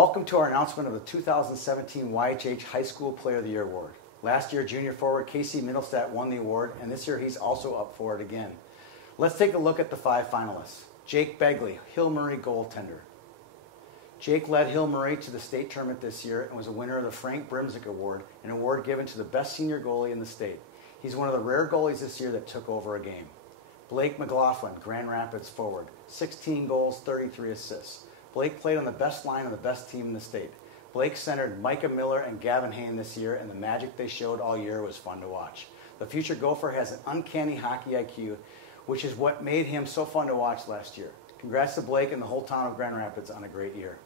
Welcome to our announcement of the 2017 YHH High School Player of the Year Award. Last year, junior forward Casey Mittelstadt won the award, and this year he's also up for it again. Let's take a look at the 5 finalists. Jake Begley, Hill Murray goaltender. Jake led Hill Murray to the state tournament this year and was a winner of the Frank Brimzik Award, an award given to the best senior goalie in the state. He's one of the rare goalies this year that took over a game. Blake McLaughlin, Grand Rapids forward, 16 goals, 33 assists. Blake played on the best line of the best team in the state. Blake centered Micah Miller and Gavin Hain this year, and the magic they showed all year was fun to watch. The future Gopher has an uncanny hockey IQ, which is what made him so fun to watch last year. Congrats to Blake and the whole town of Grand Rapids on a great year.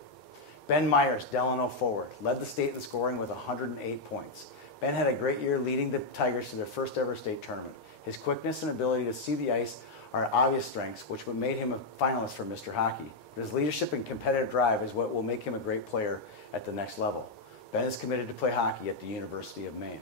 Ben Myers, Delano forward, led the state in scoring with 108 points. Ben had a great year leading the Tigers to their first ever state tournament. His quickness and ability to see the ice are obvious strengths, which made him a finalist for Mr. Hockey. But his leadership and competitive drive is what will make him a great player at the next level. Ben is committed to play hockey at the University of Maine.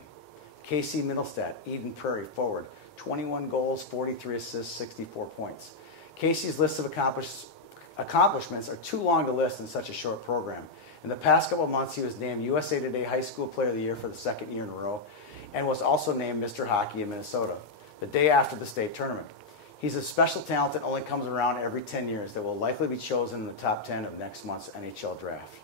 Casey Mittelstadt, Eden Prairie forward, 21 goals, 43 assists, 64 points. Casey's list of accomplishments are too long to list in such a short program. In the past couple of months, he was named USA Today High School Player of the Year for the second year in a row and was also named Mr. Hockey in Minnesota the day after the state tournament. He's a special talent that only comes around every 10 years that will likely be chosen in the top 10 of next month's NHL draft.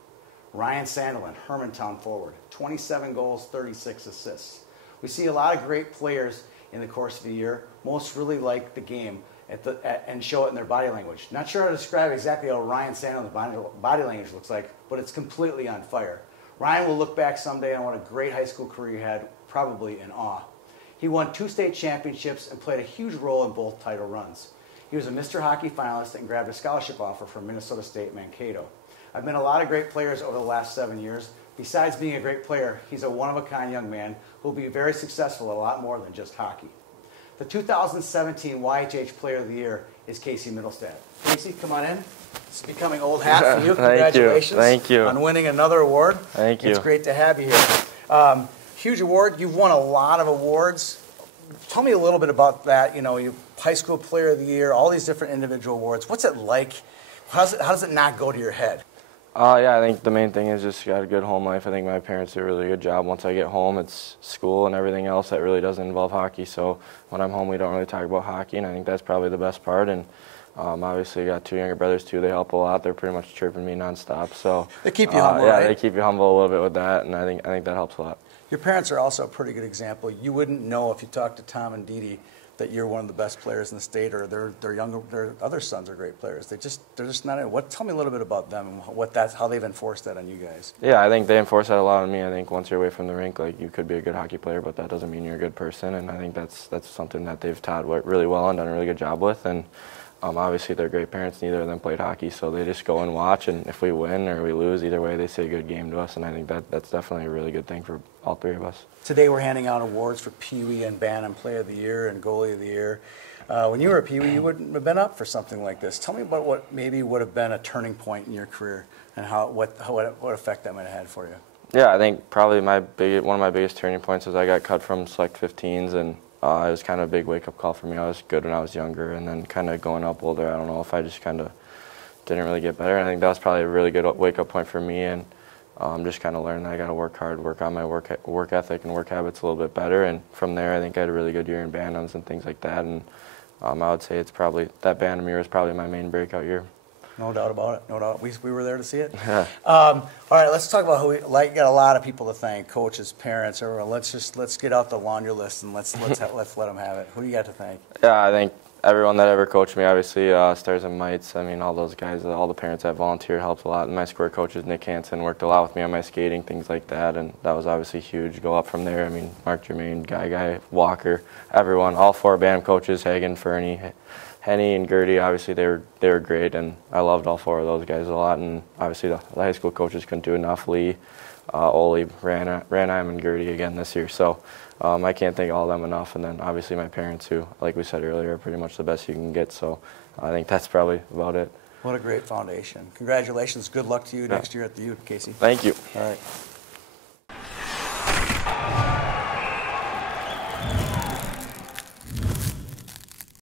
Ryan Sandelin, Hermantown forward, 27 goals, 36 assists. We see a lot of great players in the course of the year. Most really like the game and show it in their body language. Not sure how to describe exactly how Ryan Sandelin's body language looks like, but it's completely on fire. Ryan will look back someday on what a great high school career he had, probably in awe. He won 2 state championships and played a huge role in both title runs. He was a Mr. Hockey finalist and grabbed a scholarship offer from Minnesota State Mankato. I've met a lot of great players over the last 7 years. Besides being a great player, he's a one-of-a-kind young man who will be very successful at a lot more than just hockey. The 2017 YHH Player of the Year is Casey Mittelstadt. Casey, come on in. It's becoming old hat for you. Congratulations. Thank you On winning another award. Thank you. It's great to have you here. Huge award. You've won a lot of awards. Tell me a little bit about that. You know, you High School Player of the Year, all these different individual awards. What's it like? How does it not go to your head? Yeah, I think the main thing is just got a good home life. I think my parents do a really good job. Once I get home, it's school and everything else that really doesn't involve hockey. So when I'm home, we don't really talk about hockey, and I think that's probably the best part. And obviously, I got 2 younger brothers too. They help a lot. They're pretty much chirping me nonstop. So they keep you humble, yeah, right? They keep you humble a little bit with that, and I think that helps a lot. Your parents are also a pretty good example. You wouldn't know if you talked to Tom and Dee Dee that you're one of the best players in the state, or their other sons are great players. They're just not. Tell me a little bit about them and how they've enforced that on you guys. Yeah, I think they enforce that a lot on me. I think once you're away from the rink, like, you could be a good hockey player, but that doesn't mean you're a good person. And I think that's something that they've taught really well and done a really good job with. And obviously, they're great parents. Neither of them played hockey, so they just go and watch. And if we win or we lose, either way, they say good game to us. And I think that's definitely a really good thing for all 3 of us. Today, we're handing out awards for Pee Wee and Bantam Player of the Year and Goalie of the Year. When you were a Pee Wee, you wouldn't have been up for something like this. Tell me about what maybe would have been a turning point in your career and what effect that might have had for you. Yeah, I think probably one of my biggest turning points was I got cut from Select 15s, and it was kind of a big wake-up call for me. I was good when I was younger, and then kind of going up older, I don't know if I just kind of didn't really get better. And I think that was probably a really good wake-up point for me, and just kind of learned that I got to work hard, work on my work ethic and work habits a little bit better. And from there, I think I had a really good year in Bantams and things like that. And I would say it's probably that Bantam year was probably my main breakout year. No doubt about it. No doubt. We were there to see it. All right, let's talk about who we like. Got a lot of people to thank: coaches, parents, everyone. Let's get out the laundry list and let's let them have it. Who do you got to thank? Yeah, I think everyone that ever coached me, obviously, Stars and Mites. I mean, all those guys, all the parents that volunteered helped a lot. And my square coaches, Nick Hansen, worked a lot with me on my skating, things like that, and that was obviously huge. Go up from there. I mean, Mark Germain, Guy, Walker, everyone, all 4 Bantam coaches, Hagen, Fernie, Henny, and Gertie. Obviously, they were great, and I loved all 4 of those guys a lot. And obviously, the high school coaches couldn't do enough. Lee, Ole, Ranheim, and Gertie again this year. So I can't thank all of them enough. And then obviously my parents, who, like we said earlier, are pretty much the best you can get. So I think that's probably about it. What a great foundation. Congratulations. Good luck to you next year at the U, Casey. Thank you. All right.